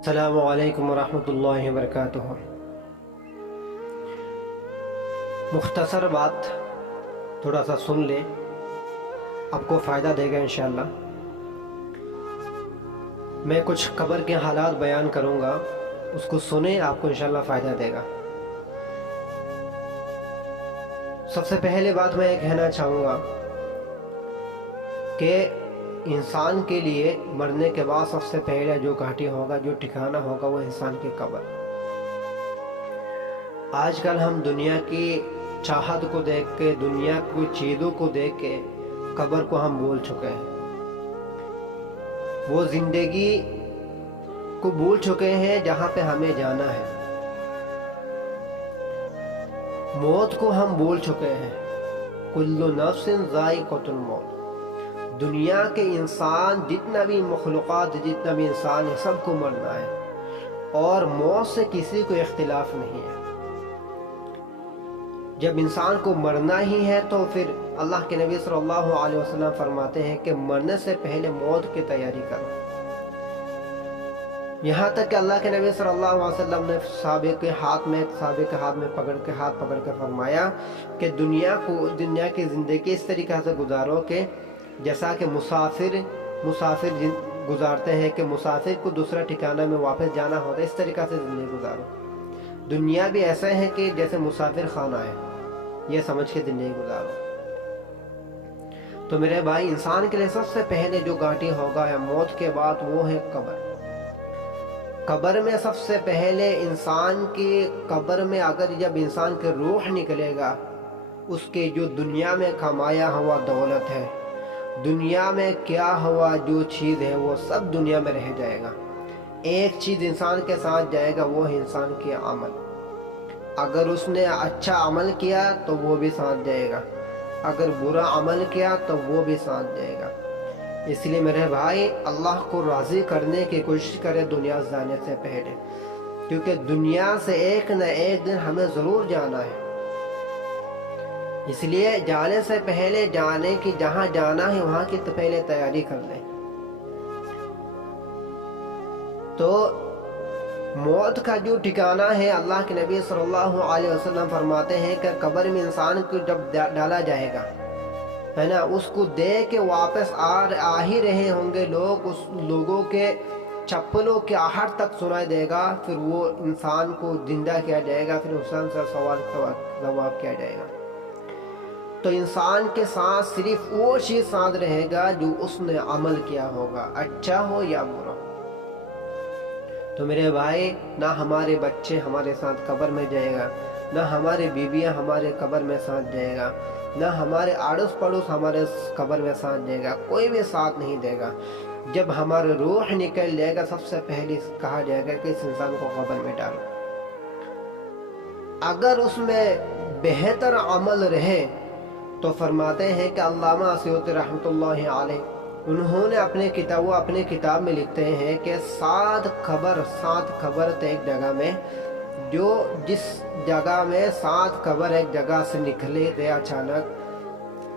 السلام علیکم ورحمۃ اللہ وبرکاتہ۔ مختصر بات تھوڑا سا سن لیں، آپ کو فائدہ دے گا انشاءاللہ۔ میں کچھ قبر کے حالات بیان کروں گا، اس کو سنیں، آپ کو انشاءاللہ فائدہ دے گا۔ سب سے پہلے بات میں یہ کہنا چاہوں گا کہ انسان کے لیے مرنے کے بعد سب سے پہلے جو گھاٹی ہوگا، جو ٹھکانہ ہوگا، وہ انسان کی قبر۔ آج کل ہم دنیا کی چاہت کو دیکھ کے، دنیا کی چیزوں کو دیکھ کے قبر کو ہم بھول چکے ہیں۔ وہ زندگی کو بھول چکے ہیں جہاں پہ ہمیں جانا ہے۔ موت کو ہم بھول چکے ہیں۔ کل نفس ذائقۃ الموت۔ دنیا کے انسان، جتنا بھی مخلوقات، جتنا بھی انسان ہے، سب کو مرنا ہے، اور موت سے کسی کو اختلاف نہیں ہے۔ جب انسان کو مرنا ہی ہے تو پھر اللہ کے نبی صلی اللہ علیہ وسلم فرماتے ہیں کہ مرنے سے پہلے موت کی تیاری کرو۔ یہاں تک کہ اللہ کے نبی صلی اللہ علیہ وسلم نے صحابہ کے ہاتھ میں پکڑ کے فرمایا کہ دنیا کی زندگی اس طریقے سے گزارو کہ جیسا کہ مسافر گزارتے ہیں، کہ مسافر کو دوسرا ٹھکانہ میں واپس جانا ہوتا ہے، اس طریقے سے زندگی گزارو۔ دنیا بھی ایسا ہے کہ جیسے مسافر خانہ ہے، یہ سمجھ کے زندگی گزارو۔ تو میرے بھائی، انسان کے لیے سب سے پہلے جو گھاٹی ہوگا یا موت کے بعد، وہ ہے قبر۔ قبر میں سب سے پہلے انسان کی قبر میں جب انسان کی روح نکلے گا، اس کے جو دنیا میں کمایا ہوا دولت ہے، دنیا میں کیا ہوا جو چیز ہے، وہ سب دنیا میں رہ جائے گا۔ ایک چیز انسان کے ساتھ جائے گا، وہ ہے انسان کے عمل۔ اگر اس نے اچھا عمل کیا تو وہ بھی ساتھ جائے گا، اگر برا عمل کیا تو وہ بھی ساتھ جائے گا۔ اس لیے میرے بھائی، اللہ کو راضی کرنے کی کوشش کرے دنیا سے جانے سے پہلے، کیونکہ دنیا سے ایک نہ ایک دن ہمیں ضرور جانا ہے۔ اس لیے جانے سے پہلے جہاں جانا ہے وہاں کی تو پہلے تیاری کر لیں۔ تو موت کا جو ٹھکانہ ہے، اللہ کے نبی صلی اللہ علیہ وسلم فرماتے ہیں کہ قبر میں انسان کو جب ڈالا جائے گا، ہے نا، اس کو دیکھ کے واپس آ ہی رہے ہوں گے لوگ، اس لوگوں کے چپلوں کے آہٹ تک سنائی دے گا، پھر وہ انسان کو زندہ کیا جائے گا، پھر انسان سے سوال جواب کیا جائے گا۔ تو انسان کے ساتھ صرف وہ چیز ساتھ رہے گا جو اس نے عمل کیا ہوگا، اچھا ہو یا برا۔ تو میرے بھائی، نہ ہمارے بچے ہمارے ساتھ قبر میں جائے گا، نہ ہمارے بیویاں ہمارے قبر میں ساتھ جائے گا، نہ ہمارے آڑوس پڑوس ہمارے قبر میں ساتھ جائے گا، کوئی بھی ساتھ نہیں دے گا۔ جب ہمارا روح نکل جائے گا، سب سے پہلے کہا جائے گا کہ اس انسان کو قبر میں ڈالو۔ اگر اس میں بہتر عمل رہے تو فرماتے ہیں کہ علامہ سیوطی رحمۃ اللہ علیہ، انہوں نے اپنے کتاب میں لکھتے ہیں کہ 7 قبر تھے ایک جگہ میں، جس جگہ میں 7 قبر ایک جگہ سے نکلے تھے اچانک۔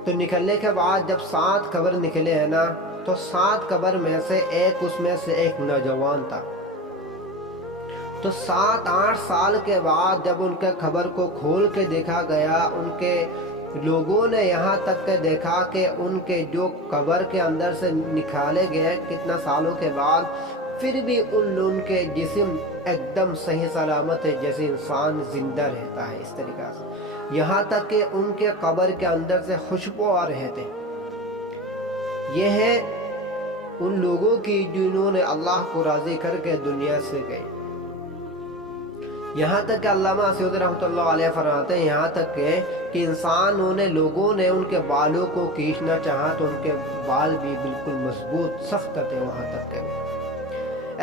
تو نکلنے کے بعد جب 7 قبر نکلے ہیں نا، تو 7 قبر میں سے ایک نوجوان تھا۔ تو 7-8 سال کے بعد جب ان کے قبر کو کھول کے دیکھا گیا، ان کے لوگوں نے یہاں تک کہ دیکھا کہ ان کے جو قبر کے اندر سے نکالے گئے کتنا سالوں کے بعد، پھر بھی ان کے جسم ایک دم صحیح سلامت ہے، جیسے انسان زندہ رہتا ہے، اس طریقہ سے۔ یہاں تک کہ ان کے قبر کے اندر سے خوشبو آ رہے تھے۔ یہ ہے ان لوگوں کی جنہوں نے اللہ کو راضی کر کے دنیا سے گئے۔ یہاں تک کہ علامہ سیوطی رحمۃ اللہ علیہ فرماتے ہیں، یہاں تک کہ لوگوں نے ان کے بالوں کو کھینچنا چاہا تو ان کے بال بھی بالکل مضبوط سخت تھے وہاں تک کہ۔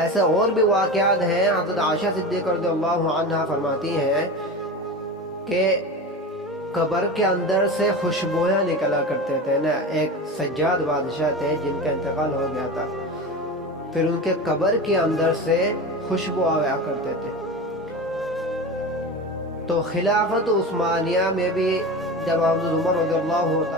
ایسے اور بھی واقعات ہیں۔ حضرت عائشہ صدیقہ رضی اللہ عنہا فرماتی ہیں کہ قبر کے اندر سے خوشبویاں نکلا کرتے تھے نا۔ ایک سجاد بادشاہ تھے جن کا انتقال ہو گیا تھا، پھر ان کے قبر کے اندر سے خوشبو آیا کرتے تھے۔ تو خلافت عثمانیہ میں بھی جب حضرت عمر رضی اللہ